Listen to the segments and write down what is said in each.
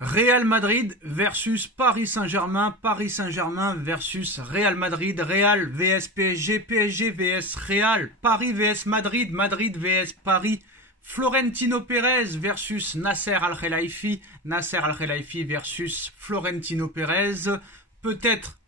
Real Madrid versus Paris Saint-Germain, Paris Saint-Germain versus Real Madrid, Real vs PSG, PSG vs Real, Paris vs Madrid, Madrid vs Paris, Florentino Pérez versus Nasser Al-Khelaifi, Nasser Al-Khelaifi versus Florentino Pérez. Peut-être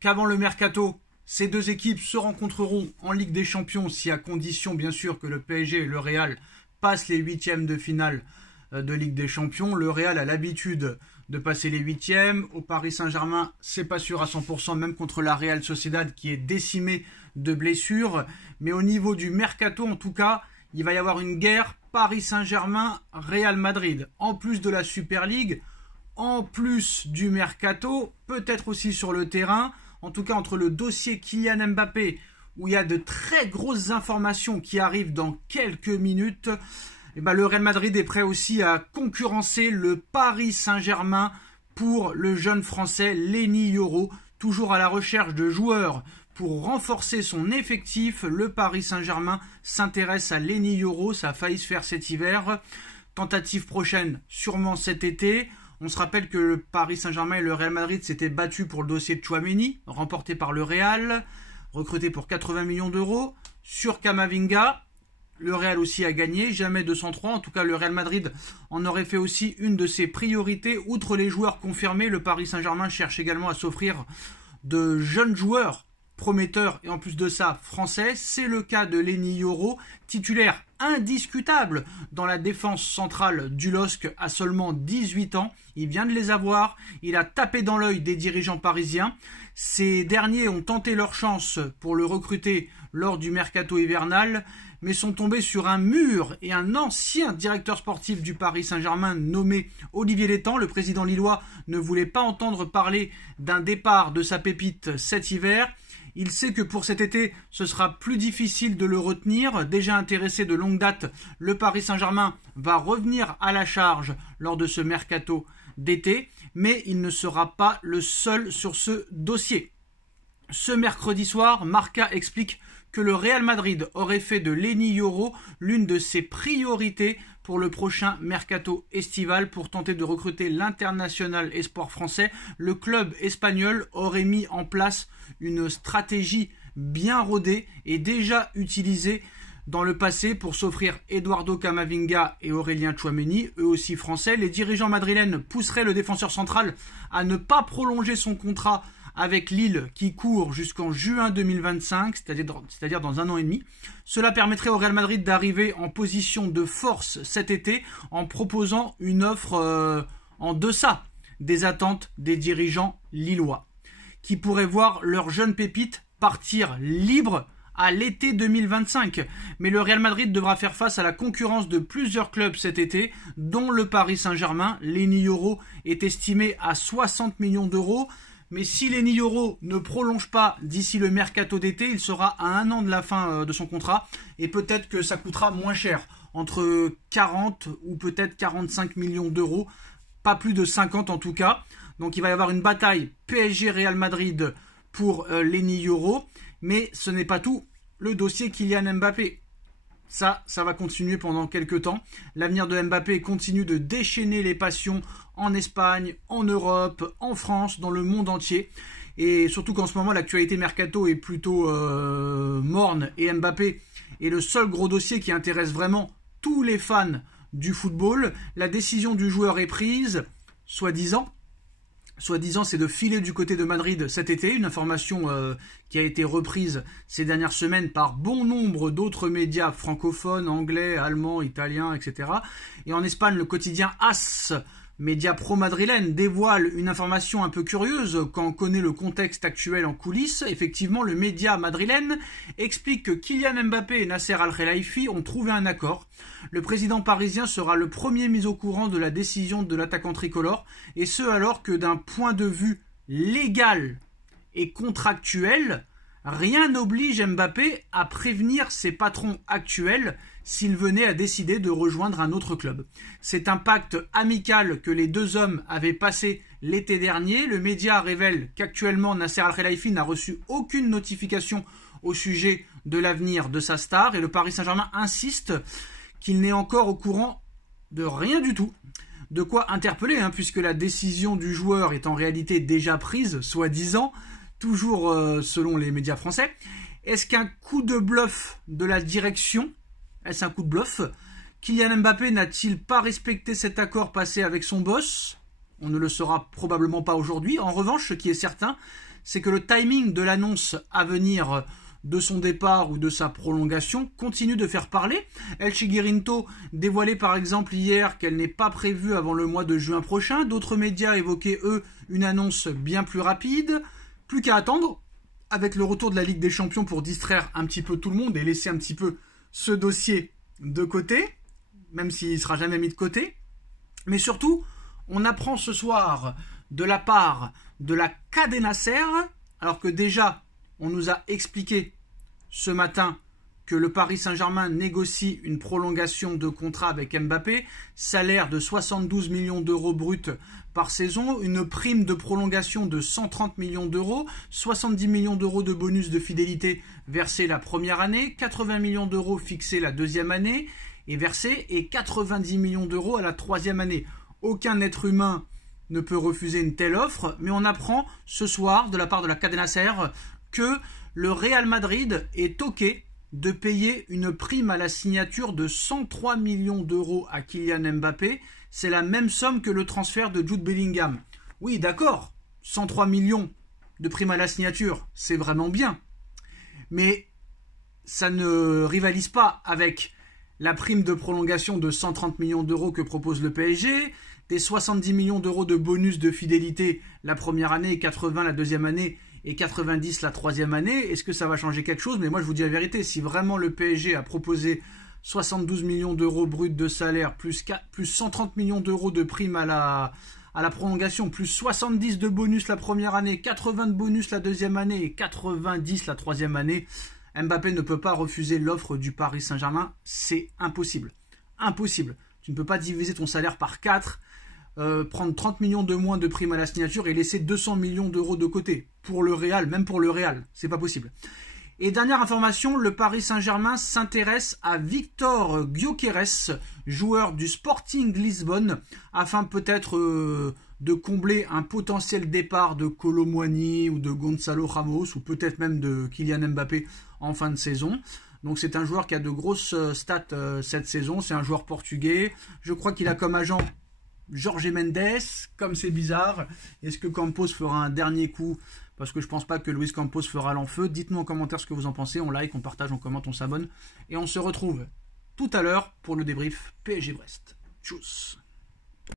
qu'avant le mercato, ces deux équipes se rencontreront en Ligue des Champions, si à condition bien sûr que le PSG et le Real passent les huitièmes de finale de Ligue des Champions. Le Real a l'habitude de passer les huitièmes. Au Paris Saint-Germain, c'est pas sûr à 100%, même contre la Real Sociedad qui est décimée de blessures. Mais au niveau du mercato, en tout cas, il va y avoir une guerre Paris Saint-Germain, Real Madrid. En plus de la Super League, en plus du mercato, peut-être aussi sur le terrain. En tout cas, entre le dossier Kylian Mbappé, où il y a de très grosses informations qui arrivent dans quelques minutes, et le Real Madrid est prêt aussi à concurrencer le Paris Saint-Germain pour le jeune français Lenny Yoro, toujours à la recherche de joueurs pour renforcer son effectif. Le Paris Saint-Germain s'intéresse à Lenny Yoro, ça a failli se faire cet hiver. Tentative prochaine, sûrement cet été. On se rappelle que le Paris Saint-Germain et le Real Madrid s'étaient battus pour le dossier de Tchouaméni, remporté par le Real, recruté pour 80 millions d'euros. Sur Camavinga, le Real aussi a gagné, jamais 203. En tout cas, le Real Madrid en aurait fait aussi une de ses priorités. Outre les joueurs confirmés, le Paris Saint-Germain cherche également à s'offrir de jeunes joueurs prometteurs et en plus de ça français. C'est le cas de Lenny Yoro, titulaire indiscutable dans la défense centrale du LOSC à seulement 18 ans. Il vient de les avoir, il a tapé dans l'œil des dirigeants parisiens. Ces derniers ont tenté leur chance pour le recruter lors du mercato hivernal, mais sont tombés sur un mur et un ancien directeur sportif du Paris Saint-Germain nommé Olivier Létang. Le président lillois ne voulait pas entendre parler d'un départ de sa pépite cet hiver. Il sait que pour cet été, ce sera plus difficile de le retenir. Déjà intéressé de longue date, le Paris Saint-Germain va revenir à la charge lors de ce mercato d'été, mais il ne sera pas le seul sur ce dossier. Ce mercredi soir, Marca explique que le Real Madrid aurait fait de Lenny Yoro l'une de ses priorités pour le prochain mercato estival pour tenter de recruter l'international espoir français. Le club espagnol aurait mis en place une stratégie bien rodée et déjà utilisée dans le passé pour s'offrir Eduardo Camavinga et Aurélien Tchouaméni, eux aussi français. Les dirigeants madrilènes pousseraient le défenseur central à ne pas prolonger son contrat avec Lille qui court jusqu'en juin 2025, c'est-à-dire dans un an et demi. Cela permettrait au Real Madrid d'arriver en position de force cet été en proposant une offre en deçà des attentes des dirigeants lillois, qui pourraient voir leurs jeunes pépites partir libres à l'été 2025. Mais le Real Madrid devra faire face à la concurrence de plusieurs clubs cet été, dont le Paris Saint-Germain. Lenny Yoro est estimé à 60 millions d'euros. Mais si Lenny Yoro ne prolonge pas d'ici le mercato d'été, il sera à un an de la fin de son contrat. Et peut-être que ça coûtera moins cher, entre 40 ou peut-être 45 millions d'euros. Pas plus de 50 en tout cas. Donc il va y avoir une bataille PSG-Real Madrid pour Lenny Yoro. Mais ce n'est pas tout. Le dossier Kylian Mbappé, ça va continuer pendant quelques temps. L'avenir de Mbappé continue de déchaîner les passions en Espagne, en Europe, en France, dans le monde entier. Et surtout qu'en ce moment, l'actualité mercato est plutôt morne. Et Mbappé est le seul gros dossier qui intéresse vraiment tous les fans du football. La décision du joueur est prise, soi-disant, c'est de filer du côté de Madrid cet été, une information qui a été reprise ces dernières semaines par bon nombre d'autres médias francophones, anglais, allemands, italiens, etc. Et en Espagne, le quotidien AS, média pro-madrilène, dévoile une information un peu curieuse quand on connaît le contexte actuel en coulisses. Effectivement, le média madrilène explique que Kylian Mbappé et Nasser Al-Khelaifi ont trouvé un accord. Le président parisien sera le premier mis au courant de la décision de l'attaquant tricolore, et ce alors que d'un point de vue légal et contractuel, rien n'oblige Mbappé à prévenir ses patrons actuels s'il venait à décider de rejoindre un autre club. C'est un pacte amical que les deux hommes avaient passé l'été dernier. Le média révèle qu'actuellement Nasser Al-Khelaifi n'a reçu aucune notification au sujet de l'avenir de sa star, et le Paris Saint-Germain insiste qu'il n'est encore au courant de rien du tout. de quoi interpeller, hein, puisque la décision du joueur est en réalité déjà prise, soi-disant, toujours selon les médias français. Est-ce qu'un coup de bluff de la direction, est-ce un coup de bluff? Kylian Mbappé n'a-t-il pas respecté cet accord passé avec son boss? On ne le saura probablement pas aujourd'hui. En revanche, ce qui est certain, c'est que le timing de l'annonce à venir de son départ ou de sa prolongation continue de faire parler. El Chiguirinto dévoilait par exemple hier qu'elle n'est pas prévue avant le mois de juin prochain. D'autres médias évoquaient, eux, une annonce bien plus rapide. Plus qu'à attendre, avec le retour de la Ligue des Champions pour distraire un petit peu tout le monde et laisser un petit peu ce dossier de côté, même s'il ne sera jamais mis de côté. Mais surtout, on apprend ce soir de la part de la Cadena Ser, alors que déjà, on nous a expliqué ce matin que le Paris Saint-Germain négocie une prolongation de contrat avec Mbappé, salaire de 72 millions d'euros bruts par saison, une prime de prolongation de 130 millions d'euros, 70 millions d'euros de bonus de fidélité versés la première année, 80 millions d'euros fixés la deuxième année et versés, et 90 millions d'euros à la troisième année. Aucun être humain ne peut refuser une telle offre, mais on apprend ce soir de la part de la Cadena Ser que le Real Madrid est toqué de payer une prime à la signature de 103 millions d'euros à Kylian Mbappé. C'est la même somme que le transfert de Jude Bellingham. Oui, d'accord, 103 millions de prime à la signature, c'est vraiment bien. Mais ça ne rivalise pas avec la prime de prolongation de 130 millions d'euros que propose le PSG, des 70 millions d'euros de bonus de fidélité la première année, 80 la deuxième année et 90 la troisième année. Est-ce que ça va changer quelque chose? Mais moi je vous dis la vérité, si vraiment le PSG a proposé 72 millions d'euros bruts de salaire, plus 130 millions d'euros de prime à la prolongation, plus 70 de bonus la première année, 80 de bonus la deuxième année et 90 la troisième année, Mbappé ne peut pas refuser l'offre du Paris Saint-Germain. C'est impossible. Impossible. Tu ne peux pas diviser ton salaire par 4, prendre 30 millions de moins de prime à la signature et laisser 200 millions d'euros de côté. Pour le Real, même pour le Real, c'est pas possible. Et dernière information, le Paris Saint-Germain s'intéresse à Victor Gyökeres, joueur du Sporting Lisbonne, afin peut-être de combler un potentiel départ de Kolo Muani ou de Gonzalo Ramos, ou peut-être même de Kylian Mbappé en fin de saison. Donc c'est un joueur qui a de grosses stats cette saison, c'est un joueur portugais. Je crois qu'il a comme agent Jorge Mendes, comme c'est bizarre. Est-ce que Campos fera un dernier coup? Parce que je pense pas que Luis Campos fera l'enfeu. Dites-nous en commentaire ce que vous en pensez. On like, on partage, on commente, on s'abonne. Et on se retrouve tout à l'heure pour le débrief PSG Brest. Tchuss.